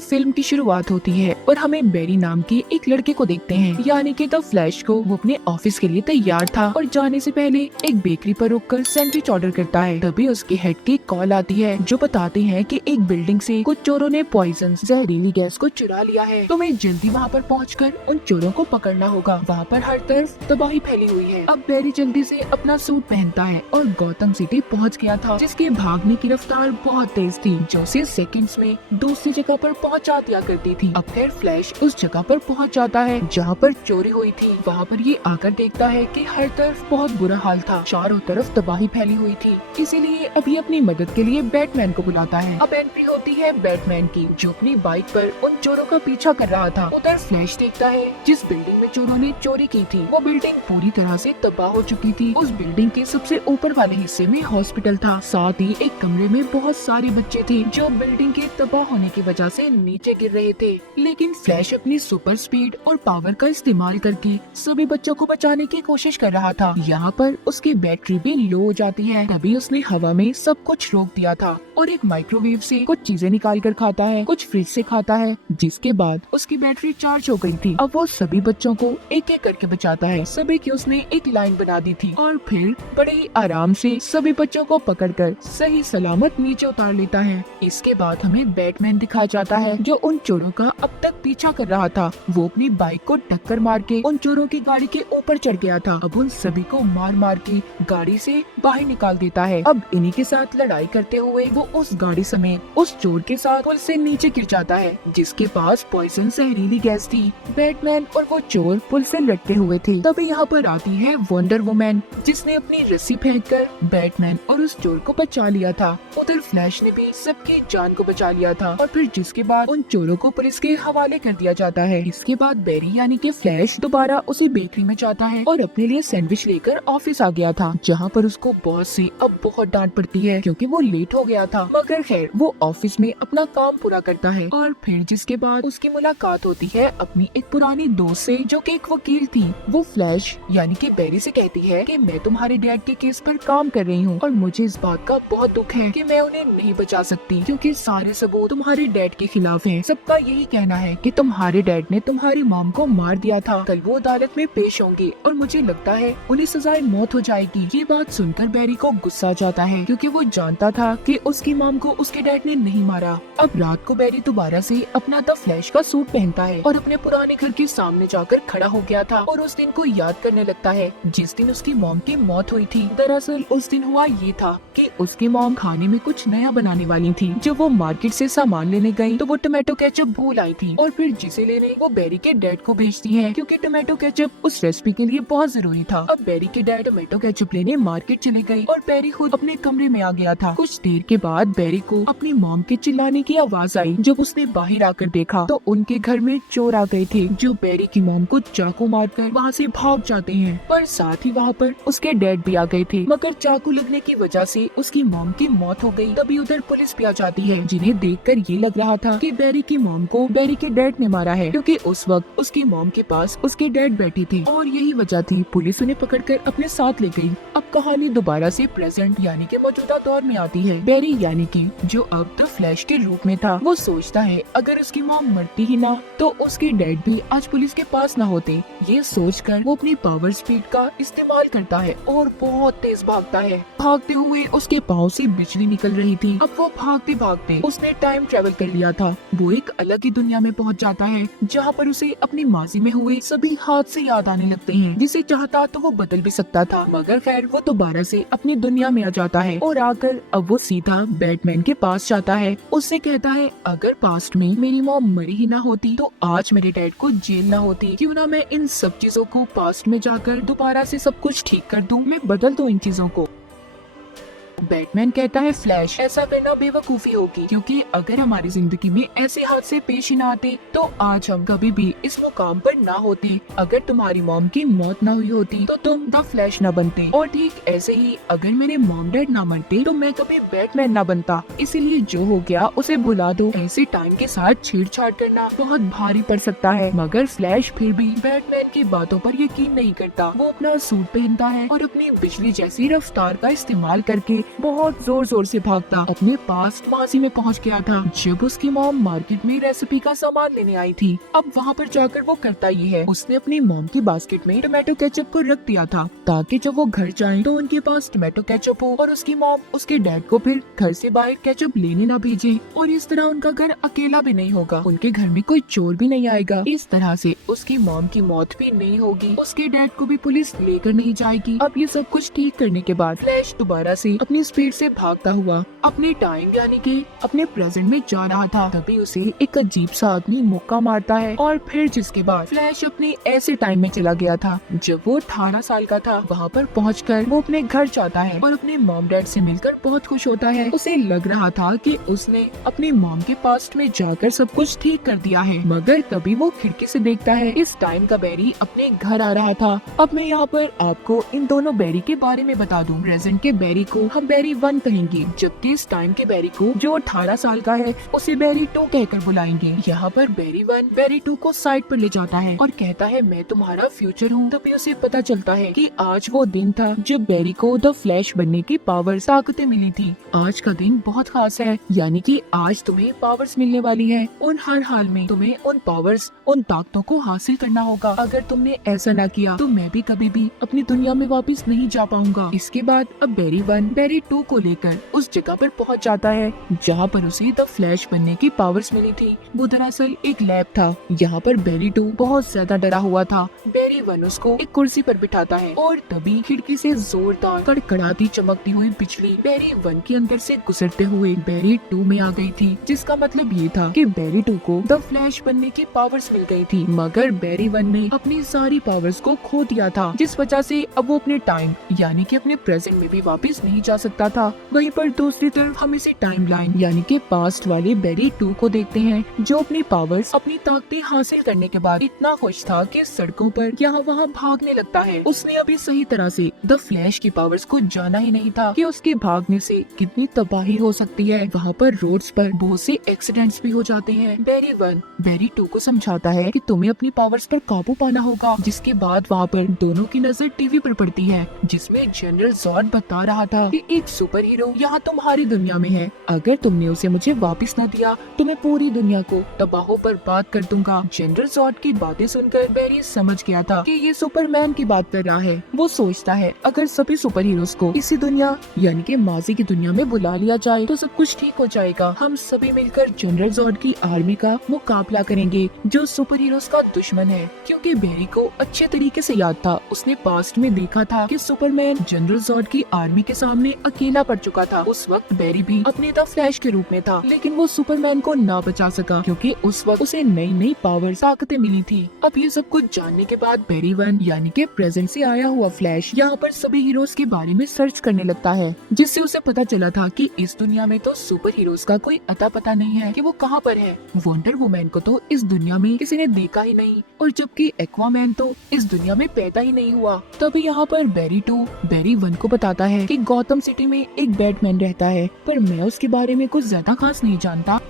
Film की शुरुआत होती है और हमें बैरी नाम के एक लड़के को देखते हैं, यानी कि द फ्लैश को। वो अपने ऑफिस के लिए तैयार था और जाने से पहले एक बेकरी पर रुककर सैंडविच ऑर्डर करता है। तभी उसके हेड की कॉल आती है जो बताते हैं कि एक बिल्डिंग से कुछ चोरों ने पॉइजन जहरीली गैस को चुरा लिया है। तुम्हें जल्दी वहाँ पर पहुँचकर उन चोरों को पकड़ना होगा। वहाँ पर हर तरफ तबाही फैली हुई है। अब बैरी जल्दी से अपना सूट पहनता है और गौतम सिटी पहुँच गया था, जिसके भागने की रफ्तार बहुत तेज थी, जो उसे सेकंड्स में दूसरी जगह पर पहुंचा दिया करती थी। अब फिर फ्लैश उस जगह पर पहुंच जाता है जहां पर चोरी हुई थी। वहां पर ये आकर देखता है कि हर तरफ बहुत बुरा हाल था, चारों तरफ तबाही फैली हुई थी। इसीलिए अभी अपनी मदद के लिए बैटमैन को बुलाता है। अब एंट्री होती है बैटमैन की, जो अपनी बाइक पर उन चोरों का पीछा कर रहा था। उधर फ्लैश देखता है जिस बिल्डिंग में चोरों ने चोरी की थी वो बिल्डिंग पूरी तरह से तबाह हो चुकी थी। उस बिल्डिंग के सबसे ऊपर वाले हिस्से में हॉस्पिटल था, साथ ही एक कमरे में बहुत सारे बच्चे थे जो बिल्डिंग के तबाह होने की वजह से नीचे गिर रहे थे। लेकिन फ्लैश अपनी सुपर स्पीड और पावर का इस्तेमाल करके सभी बच्चों को बचाने की कोशिश कर रहा था। यहाँ पर उसकी बैटरी भी लो हो जाती है। तभी उसने हवा में सब कुछ रोक दिया था और एक माइक्रोवेव से कुछ चीजें निकाल कर खाता है, कुछ फ्रिज से खाता है, जिसके बाद उसकी बैटरी चार्ज हो गई थी। अब वो सभी बच्चों को एक एक करके बचाता है। सभी की उसने एक लाइन बना दी थी और फिर बड़े ही आराम से सभी बच्चों को पकड़कर सही सलामत नीचे उतार लेता है। इसके बाद हमें बैटमैन दिखाया जाता है जो उन चोरों का अब तक पीछा कर रहा था। वो अपनी बाइक को टक्कर मार के उन चोरों की गाड़ी के ऊपर चढ़ गया था। अब उन सभी को मार मार के गाड़ी से बाहर निकाल देता है। अब इन्हीं के साथ लड़ाई करते हुए वो उस गाड़ी समेत उस चोर के साथ पुल से नीचे गिर जाता है, जिसके पास पॉइजन जहरीली गैस थी। बैटमैन और वो चोर पुल से लटके हुए थे। तभी यहाँ पर आती है वंडर वुमन, जिसने अपनी रस्सी फेंककर बैटमैन और उस चोर को बचा लिया था। उधर फ्लैश ने भी सबकी जान को बचा लिया था और फिर जिसके बाद उन चोरों को पुलिस के हवाले कर दिया जाता है। इसके बाद बैरी यानी कि फ्लैश दोबारा उसी बेकरी में जाता है और अपने लिए सैंडविच लेकर ऑफिस आ गया था, जहाँ पर उसको बॉस से अब बहुत डांट पड़ती है क्योंकि वो लेट हो गया था। मगर खैर वो ऑफिस में अपना काम पूरा करता है और फिर जिसके बाद उसकी मुलाकात होती है अपनी एक पुरानी दोस्त से जो कि एक वकील थी। वो फ्लैश यानी कि बैरी से कहती है कि मैं तुम्हारे डैड के केस पर काम कर रही हूँ और मुझे इस बात का बहुत दुख है कि मैं उन्हें नहीं बचा सकती क्योंकि सारे सबूत तुम्हारे डैड के खिलाफ हैं। सबका यही कहना है कि तुम्हारे डैड ने तुम्हारी मॉम को मार दिया था। कल वो अदालत में पेश होंगे और मुझे लगता है उन्हें सजाए मौत हो जाएगी। ये बात सुनकर बैरी को गुस्सा आ जाता है क्योंकि वो जानता था कि उसकी मॉम को उसके डैड ने नहीं मारा। अब रात को बैरी दोबारा से अपना द फ्लैश का सूट पहनता है और अपने पुराने घर के सामने जाकर खड़ा हो गया था और उस दिन को याद करने लगता है जिस दिन उसकी मॉम की मौत हुई थी। दरअसल उस दिन हुआ ये था कि उसकी मॉम खाने में कुछ नया बनाने वाली थी। जब वो मार्केट से सामान लेने गई तो वो टोमेटो केचप भूल आई थी और फिर जिसे लेने वो बैरी के डैड को भेजती है क्योंकि टोमेटो केचप उस रेसिपी के लिए बहुत जरूरी था। अब बैरी के डैड टोमेटो केचप लेने मार्केट चले गए और बैरी खुद अपने कमरे में आ गया था। कुछ देर के बाद बैरी को अपनी मॉम के चिल्लाने की आवाज आई। जब उसने बाहर आकर देखा तो उनके घर में चोर आ गए थे जो बैरी की मॉम को चाकू मारकर वहाँ से भाग जाते हैं, पर साथ ही वहाँ पर उसके डैड भी आ गए थे मगर चाकू लगने की वजह से उसकी मॉम की मौत हो गई। तभी उधर पुलिस भी आ जाती है जिन्हें देखकर ये लग रहा था कि बैरी की मॉम को बैरी के डैड ने मारा है क्योंकि उस वक्त उसकी मॉम के पास उसके डैड बैठे थे और यही वजह थी। पुलिस उन्हें पकड़कर अपने साथ ले गई। अब कहानी दोबारा से प्रेजेंट यानी कि मौजूदा दौर में आती है। बैरी यानी कि जो अब द फ्लैश के रूप में था वो सोचता है अगर उसकी मॉम मरती ही ना तो उसके डैड भी आज पुलिस के पास ना होते। ये सोचकर वो अपनी पावर स्पीड का इस्तेमाल करता है और बहुत तेज भागता है। भागते हुए उसके पाँव से बिजली निकल रही थी। अब वो भागते भागते उसने टाइम ट्रेवल कर लिया था। वो एक अलग ही दुनिया में पहुंच जाता है जहां पर उसे अपनी माजी में हुए सभी हादसे याद आने लगते हैं। जिसे चाहता तो वो बदल भी सकता था मगर खैर वो दोबारा से अपनी दुनिया में आ जाता है और आकर अब वो सीधा बैटमैन के पास जाता है। उससे कहता है अगर पास्ट में मेरी मॉम मरी ही ना होती तो आज मेरे डैड को जेल ना होती। क्यों ना मैं इन सब चीजों को पास्ट में जाकर दोबारा से सब कुछ ठीक कर दूं, मैं बदल दूं इन चीजों को। बैटमैन कहता है फ्लैश ऐसा करना बेवकूफी होगी क्योंकि अगर हमारी जिंदगी में ऐसे हादसे पेश ही ना आते तो आज हम कभी भी इस मुकाम पर ना होते। अगर तुम्हारी मॉम की मौत ना हुई होती तो तुम द फ्लैश ना बनते और ठीक ऐसे ही अगर मेरे मॉम डैड ना मरते तो मैं कभी बैटमैन ना बनता। इसीलिए जो हो गया उसे भुला दो। ऐसे टाइम के साथ छेड़छाड़ करना बहुत भारी पड़ सकता है। मगर फ्लैश फिर भी बैटमैन की बातों पर यकीन नहीं करता। वो अपना सूट पहनता है और अपनी बिजली जैसी रफ्तार का इस्तेमाल करके बहुत जोर जोर से भागता अपने पास माजी में पहुंच गया था जब उसकी मॉम मार्केट में रेसिपी का सामान लेने आई थी। अब वहाँ पर जाकर वो करता ये है, उसने अपनी मॉम की बास्केट में टोमेटो केचप को रख दिया था ताकि जब वो घर जाए तो उनके पास टोमेटो केचप हो और उसकी मॉम उसके डैड को फिर घर से बाहर केचप लेने ना भेजे और इस तरह उनका घर अकेला भी नहीं होगा, उनके घर में कोई चोर भी नहीं आएगा। इस तरह से उसकी मॉम की मौत भी नहीं होगी, उसके डैड को भी पुलिस लेकर नहीं जाएगी। अब ये सब कुछ ठीक करने के बाद फ्लैश दोबारा से अपनी स्पीड से भागता हुआ अपने टाइम यानी कि अपने प्रेजेंट में जा रहा था। तभी उसे एक अजीब सा आदमी मुक्का मारता है और फिर जिसके बाद फ्लैश अपने ऐसे टाइम में चला गया था जब वो 18 साल का था। वहाँ पर पहुंचकर वो अपने घर जाता है और अपने मॉम डैड से मिलकर बहुत खुश होता है। उसे लग रहा था कि उसने अपनी मॉम के पास्ट में जाकर सब कुछ ठीक कर दिया है, मगर तभी वो खिड़की से देखता है इस टाइम का बैरी अपने घर आ रहा था। अब मैं यहाँ पर आपको इन दोनों बैरी के बारे में बता दूं। प्रेजेंट के बैरी को हम बैरी 1 कहेंगे, जबकि इस टाइम के बैरी को जो 18 साल का है उसे बैरी 2 कहकर बुलाएंगे। यहाँ पर बैरी 1 बैरी 2 को साइड पर ले जाता है और कहता है मैं तुम्हारा फ्यूचर हूँ। तभी उसे पता चलता है कि आज वो दिन था जब बैरी को द फ्लैश बनने की पावर्स ताकतें मिली थी। आज का दिन बहुत खास है, यानी कि आज तुम्हें पावर्स मिलने वाली है और हर हाल में तुम्हें उन पावर्स उन ताकतों को हासिल करना होगा। अगर तुमने ऐसा ना किया तो मैं भी कभी भी अपनी दुनिया में वापस नहीं जा पाऊंगा। इसके बाद अब बैरी 1 बैरी 2 को लेकर उस जगह पर पहुंच जाता है जहां पर उसे द फ्लैश बनने की पावर्स मिली थी। वो दरअसल एक लैब था। यहाँ पर बैरी 2 बहुत ज्यादा डरा हुआ था। बैरी 1 उसको एक कुर्सी पर बिठाता है और तभी खिड़की से जोरदार कड़कड़ाती चमकती हुई बिजली बैरी 1 के अंदर से गुजरते हुए बैरी 2 में आ गई थी, जिसका मतलब ये था कि बैरी 2 को द फ्लैश बनने की पावर्स मिल गई थी। मगर बैरी 1 ने अपनी सारी पावर्स को खो दिया था, जिस वजह से अब वो अपने टाइम यानी कि अपने प्रेजेंट में भी वापस नहीं जा सकता था। वहीं पर दूसरी तरफ हम इसे टाइमलाइन यानी कि पास्ट वाले बैरी 2 को देखते हैं, जो अपनी पावर्स अपनी ताकतें हासिल करने के बाद इतना खुश था कि सड़कों पर यहाँ वहाँ भागने लगता है। उसने अभी सही तरह से द फ्लैश की पावर्स को जाना ही नहीं था कि उसके भागने से कितनी तबाही हो सकती है। वहाँ पर रोड्स पर बहुत से एक्सीडेंट्स भी हो जाते हैं। बैरी 1 बैरी 2 को समझाता है कि तुम्हें अपनी पावर्स पर काबू पाना होगा। जिसके बाद वहाँ पर दोनों की नजर टीवी पर पड़ती है, जिसमें जनरल जॉर्ड बता रहा था कि एक सुपर हीरो यहाँ तुम्हारी दुनिया में है। अगर तुमने उसे मुझे वापस न दिया तो मैं पूरी दुनिया को तबाह बर्बाद कर दूंगा। जनरल जॉर्ड की बातें सुनकर बैरी समझ गया था कि ये सुपरमैन की बात कर रहा है। वो सोचता है अगर सभी सुपर हीरोज को इसी दुनिया यानी कि माजी की दुनिया में बुला लिया जाए तो सब कुछ ठीक हो जाएगा। हम सभी मिलकर जनरल जॉर्ड की आर्मी का मुकाबला करेंगे जो सुपर हीरोज का दुश्मन है। क्योंकि बैरी को अच्छे तरीके से याद था, उसने पास्ट में देखा था कि सुपरमैन जनरल जॉर्ड की आर्मी के सामने अकेला पड़ चुका था। उस वक्त बैरी भी अपने द फ्लैश के रूप में था, लेकिन वो सुपरमैन को ना बचा सका क्योंकि उस वक्त उसे नई नई पावर ताकतें मिली थी। अब ये सब कुछ जानने के बाद बैरी 1 यानी कि प्रेजेंट से आया हुआ फ्लैश यहाँ पर सभी हीरोज के बारे में सर्च करने लगता है, जिससे उसे पता चला था कि इस दुनिया में तो सुपर हीरोज का कोई अता पता नहीं है कि वो कहाँ पर है। वंडर वुमैन को तो इस दुनिया में किसी ने देखा ही नहीं, और जबकि एक्वामैन तो इस दुनिया में पैदा ही नहीं हुआ। तभी यहाँ पर बैरी 2 बैरी 1 को बताता है कि गौतम सिटी में एक बैटमैन रहता है, पर मैं उसके बारे में कुछ ज्यादा खास नहीं जानता।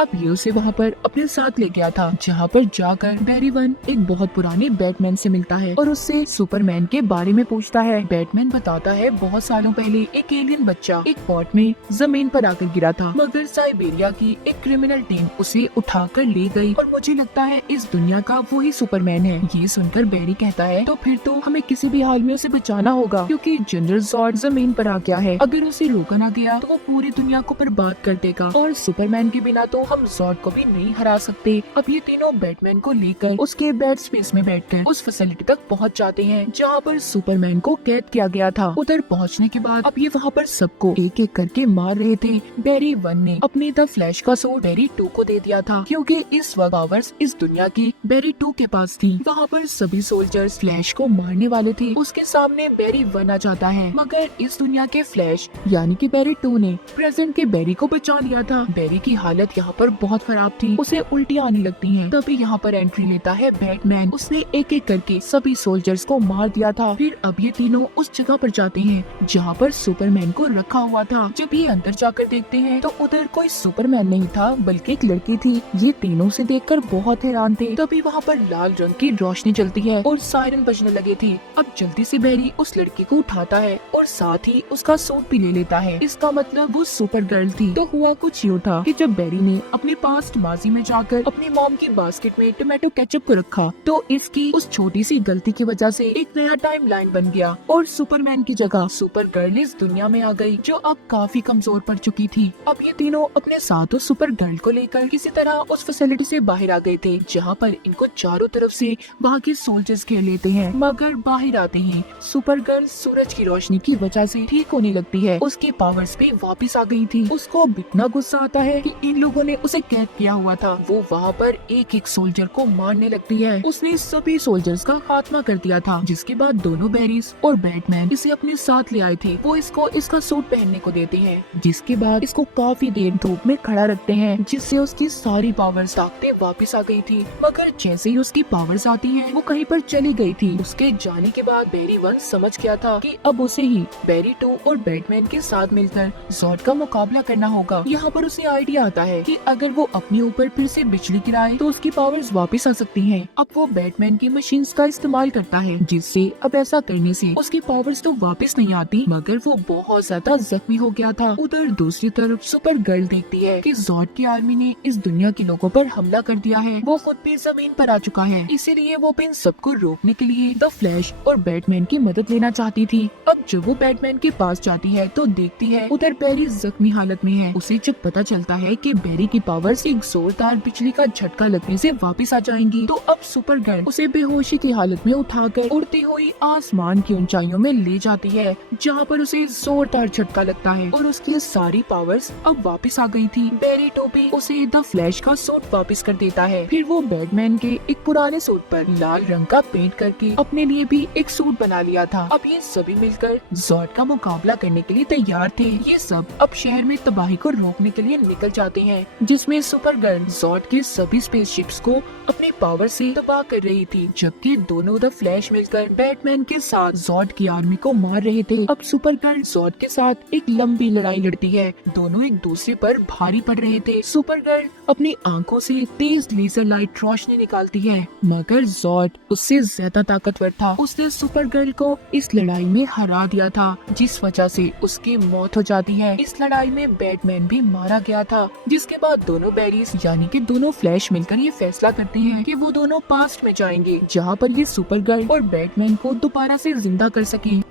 अब ये उसे वहाँ पर अपने साथ ले गया था, जहाँ पर जाकर बैरी 1 एक बहुत पुराने बैटमैन से मिलता है और उससे सुपरमैन के बारे में पूछता है। बैटमैन बताता है बहुत सालों पहले एक एलियन बच्चा एक पॉट में जमीन पर आकर गिरा था, मगर साइबेरिया की एक क्रिमिनल टीम उसे उठाकर ले गई और मुझे लगता है इस दुनिया का वही सुपरमैन है। ये सुनकर बैरी कहता है तो फिर तो हमें किसी भी हाल में उसे बचाना होगा, क्योंकि जनरल जॉर्ड जमीन पर आ गया है। अगर उसे रोका ना गया तो वो पूरी दुनिया को बर्बाद कर देगा और सुपरमैन के बिना तो हम जॉर्ड को भी नहीं हरा सकते। अब ये तीनों बैटमैन को लेकर उसके बैट स्पेस में बैठकर उस फैसिलिटी तक पहुंच जाते हैं जहां पर सुपरमैन को कैद किया गया था। उधर पहुंचने के बाद अब ये वहां पर सबको एक एक करके मार रहे थे। बैरी 1 ने अपने द फ्लैश का सूट बैरी 2 को दे दिया था, क्योंकि इस वक्त पावर्स इस दुनिया की बैरी 2 के पास थी। वहाँ पर सभी सोल्जर्स फ्लैश को मारने वाले थे। उसके सामने बैरी 1 आ जाता है, मगर इस दुनिया के फ्लैश यानी कि बैरी 2 ने प्रेजेंट के बैरी को बचा लिया था। बैरी की हालत यहाँ यहाँ पर बहुत खराब थी, उसे उल्टियाँ आने लगती हैं। तभी यहाँ पर एंट्री लेता है बैटमैन। उसने एक एक करके सभी सोल्जर्स को मार दिया था। फिर अब ये तीनों उस जगह पर जाते हैं जहाँ पर सुपरमैन को रखा हुआ था। जब ये अंदर जाकर देखते हैं तो उधर कोई सुपरमैन नहीं था बल्कि एक लड़की थी। ये तीनों से देखकर बहुत हैरान थे। तभी वहाँ पर लाल रंग की रोशनी चलती है और सायरन बजने लगे थे। अब जल्दी से बैरी उस लड़की को उठाता है और साथ ही उसका सूट भी ले लेता है। इसका मतलब वो सुपर गर्ल थी। तो हुआ कुछ यूँ था कि जब बैरी ने अपने पास्ट माजी में जाकर अपनी मॉम की बास्केट में टोमेटो केचप को रखा तो इसकी उस छोटी सी गलती की वजह से एक नया टाइम लाइन बन गया और सुपरमैन की जगह सुपर गर्ल इस दुनिया में आ गई, जो अब काफी कमजोर पड़ चुकी थी। अब ये तीनों अपने साथ उस सुपर गर्ल को लेकर किसी तरह उस फैसिलिटी से बाहर आ गए थे, जहाँ पर इनको चारों तरफ से वहाँ के सोल्जर्स घेर लेते हैं। मगर बाहर आते ही सुपर गर्ल सूरज की रोशनी की वजह से ठीक होने लगती है। उसकी पावर्स भी वापस आ गई थी। उसको अब इतना गुस्सा आता है कि इन लोगों ने उसे कैद किया हुआ था। वो वहाँ पर एक एक सोल्जर को मारने लगती है। उसने सभी सोल्जर्स का खात्मा कर दिया था। जिसके बाद दोनों बैरीज और बैटमैन इसे अपने साथ ले आए थे। वो इसको इसका सूट पहनने को देते हैं, जिसके बाद इसको काफी देर धूप में खड़ा रखते हैं, जिससे उसकी सारी पावर्स ताकतें वापस आ गई थी। मगर जैसे ही उसकी पावर्स आती हैं, वो कहीं पर चली गई थी। उसके जाने के बाद बैरी 1 समझ गया था कि अब उसे ही बैरी 2 और बैटमैन के साथ मिलकर ज़ॉर्ड का मुकाबला करना होगा। यहाँ पर उसे आइडिया आता है कि अगर वो अपने ऊपर फिर से बिजली गिराए तो उसकी पावर्स वापस आ सकती हैं। अब वो बैटमैन की मशीन्स का इस्तेमाल करता है, जिससे अब ऐसा करने से उसकी पावर्स तो वापस नहीं आती, मगर वो बहुत ज्यादा जख्मी हो गया था। उधर दूसरी तरफ सुपर गर्ल देखती है कि ज़ॉर्ड की आर्मी ने इस दुनिया के लोगों पर हमला कर दिया है। वो खुद भी जमीन पर आ चुका है, इसीलिए वो इन सबको रोकने के लिए द फ्लैश और बैटमैन की मदद लेना चाहती थी। अब जब वो बैटमैन के पास जाती है तो देखती है उधर बैरी जख्मी हालत में है। उसे जब पता चलता है कि बैरी की पावर्स एक जोरदार बिजली का झटका लगने से वापस आ जाएंगी, तो अब सुपर गर्ल उसे बेहोशी की हालत में उठाकर उड़ती हुई आसमान की ऊंचाइयों में ले जाती है, जहाँ पर उसे जोरदार झटका लगता है और उसकी सारी पावर्स अब वापस आ गई थी। बैरी टोपी उसे द फ्लैश का सूट वापस कर देता है। फिर वो बैटमैन के एक पुराने सूट पर लाल रंग का पेंट करके अपने लिए भी एक सूट बना लिया था। अब ये सभी मिलकर ज़ॉर्ड का मुकाबला करने के लिए तैयार थे। ये सब अब शहर में तबाही को रोकने के लिए निकल जाते हैं, जिसमें सुपर गर्ल ज़ॉर्ड के सभी स्पेसशिप्स को अपने पावर से तबाह कर रही थी, जबकि दोनों द फ्लैश मिलकर बैटमैन के साथ ज़ॉर्ड की आर्मी को मार रहे थे। अब सुपर गर्ल ज़ॉर्ड के साथ एक लंबी लड़ाई लड़ती है। दोनों एक दूसरे पर भारी पड़ रहे थे। सुपर गर्ल अपनी आंखों से तेज लेजर लाइट रोशनी निकालती है, मगर ज़ॉर्ड उससे ज्यादा ताकतवर था। उसने सुपर गर्ल को इस लड़ाई में हरा दिया था, जिस वजह से उसकी मौत हो जाती है। इस लड़ाई में बैटमैन भी मारा गया था, जिसके बाद दोनों बैरीज यानी कि दोनों फ्लैश मिलकर ये फैसला करते हैं कि वो दोनों पास्ट में जाएंगे, जहाँ पर ये सुपर गर्ल और बैटमैन को दोबारा से जिंदा कर सके।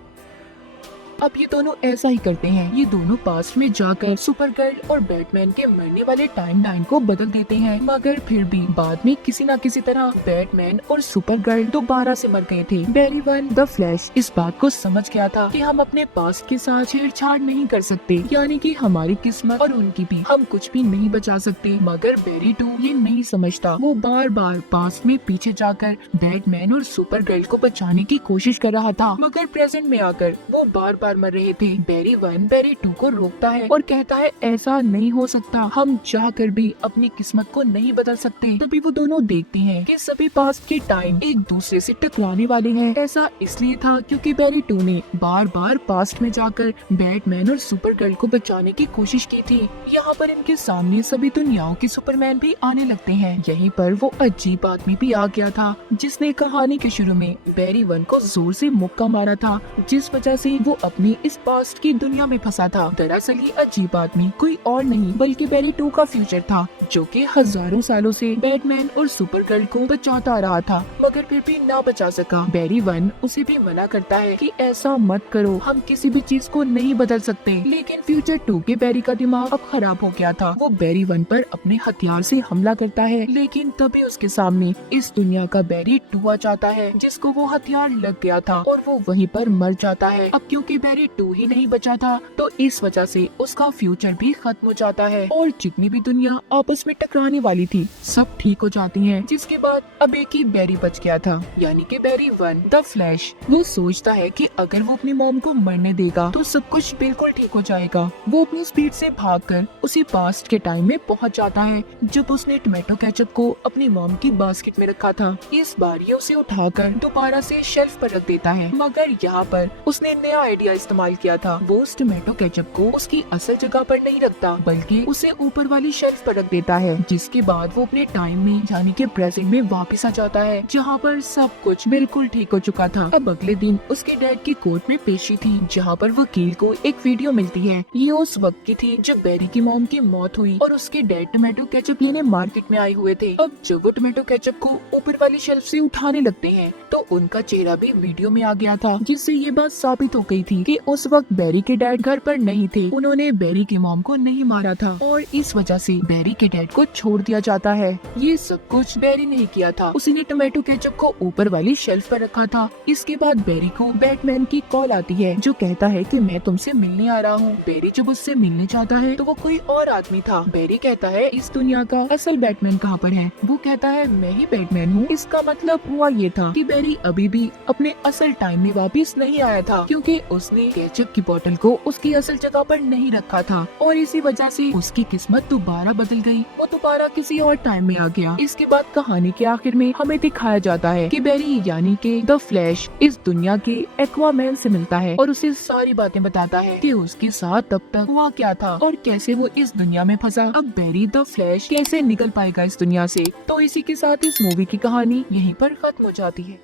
अब ये दोनों ऐसा ही करते हैं। ये दोनों पास्ट में जाकर सुपर गर्ल और बैटमैन के मरने वाले टाइमलाइन को बदल देते हैं, मगर फिर भी बाद में किसी न किसी तरह बैटमैन और सुपर गर्ल दोबारा से मर गए थे। बैरी 1 द फ्लैश इस बात को समझ गया था कि हम अपने पास्ट के साथ छेड़छाड़ नहीं कर सकते, यानी कि हमारी किस्मत और उनकी भी हम कुछ भी नहीं बचा सकते। मगर बैरी 2 ये नहीं समझता। वो बार बार पास्ट में पीछे जाकर बैटमैन और सुपर गर्ल को बचाने की कोशिश कर रहा था, मगर प्रेजेंट में आकर वो बार बार मर रहे थे। बैरी 1 बैरी 2 को रोकता है और कहता है ऐसा नहीं हो सकता, हम चाहकर भी अपनी किस्मत को नहीं बदल सकते। तभी वो दोनों देखते हैं कि सभी पास्ट के टाइम एक दूसरे से टकराने वाले हैं। ऐसा इसलिए था क्योंकि बैरी 2 ने बार बार पास्ट में जाकर बैटमैन और सुपर गर्ल को बचाने की कोशिश की थी। यहाँ पर इनके सामने सभी दुनियाओं के सुपरमैन भी आने लगते हैं। यहीं पर वो अजीब आदमी भी आ गया था, जिसने कहानी के शुरू में बैरी 1 को जोर से मुक्का मारा था, जिस वजह से वो अपनी इस पास्ट की दुनिया में फंसा था। दरअसल ये अजीब आदमी कोई और नहीं बल्कि बैरी 2 का फ्यूचर था, जो कि हजारों सालों से बैटमैन और सुपर गर्ल को बचाता रहा था, मगर फिर भी ना बचा सका। बैरी 1 उसे भी मना करता है कि ऐसा मत करो, हम किसी भी चीज को नहीं बदल सकते। लेकिन फ्यूचर 2 के बैरी का दिमाग अब खराब हो गया था। वो बैरी 1 पर अपने हथियार से हमला करता है, लेकिन तभी उसके सामने इस दुनिया का बैरी 2 आ जाता है, जिसको वो हथियार लग गया था और वो वहीं पर मर जाता है। अब क्योंकि बैरी 2 ही नहीं बचा था, तो इस वजह से उसका फ्यूचर भी खत्म हो जाता है और जितनी भी दुनिया आपस आपस में टकराने वाली थी। सब ठीक हो जाती है, जिसके बाद अब एक ही बैरी बच गया था, यानी कि बैरी 1 द फ्लैश। वो सोचता है कि अगर वो अपनी मॉम को मरने देगा तो सब कुछ बिल्कुल ठीक हो जाएगा। वो अपनी स्पीड से भागकर उसी पास्ट के टाइम में पहुंच जाता है जब उसने टोमेटो केचप को अपनी मॉम की बास्केट में रखा था। इस बार ये उसे उठाकर दोबारा से शेल्फ पर रख देता है, मगर यहाँ पर उसने नया आइडिया इस्तेमाल किया था। वो उस टोमेटो केचप को उसकी असल जगह पर नहीं रखता, बल्कि उसे ऊपर वाली शेल्फ पर रख देता है। जिसके बाद वो अपने टाइम में यानी कि प्रेजेंट में वापस आ जाता है, जहाँ पर सब कुछ बिल्कुल ठीक हो चुका था। अब अगले दिन उसके डैड की कोर्ट में पेशी थी, जहाँ पर वकील को एक वीडियो मिलती है। ये उस वक्त की थी जब बैरी की मॉम की मौत हुई और उसके डैड टोमेटो केचप लेने मार्केट में आए हुए थे। अब जब वो टोमेटो केचप को ऊपर वाली शेल्फ से उठाने लगते हैं तो उनका चेहरा भी वीडियो में आ गया था, जिससे ये बात साबित हो गई थी कि उस वक्त बैरी के डैड घर पर नहीं थे। उन्होंने बैरी की मॉम को नहीं मारा था और इस वजह से बैरी के डैड को छोड़ दिया जाता है। ये सब कुछ बैरी नहीं किया था, उसने टोमेटो केचप को ऊपर वाली शेल्फ पर रखा था। इसके बाद बैरी को बैटमैन की कॉल आती है, जो कहता है कि मैं तुमसे मिलने आ रहा हूँ। बैरी जब उससे मिलने जाता है तो वो कोई और आदमी था। बैरी कहता है इस दुनिया का असल बैटमैन कहाँ पर है? वो कहता है मैं ही बैटमैन हूँ। इसका मतलब हुआ ये था कि बैरी अभी भी अपने असल टाइम में वापस नहीं आया था, क्योंकि उसने केचप की बोतल को उसकी असल जगह पर नहीं रखा था और इसी वजह से उसकी किस्मत दोबारा बदल गई। वो दोबारा किसी और टाइम में आ गया। इसके बाद कहानी के आखिर में हमें दिखाया जाता है कि बैरी यानी कि द फ्लैश इस दुनिया के एक्वामैन से मिलता है और उसे सारी बातें बताता है कि उसके साथ तब तक हुआ क्या था और कैसे वो इस दुनिया में फंसा। अब बैरी द फ्लैश कैसे निकल पाएगा इस दुनिया से? तो इसी के साथ इस मूवी की कहानी यहीं पर खत्म हो जाती है।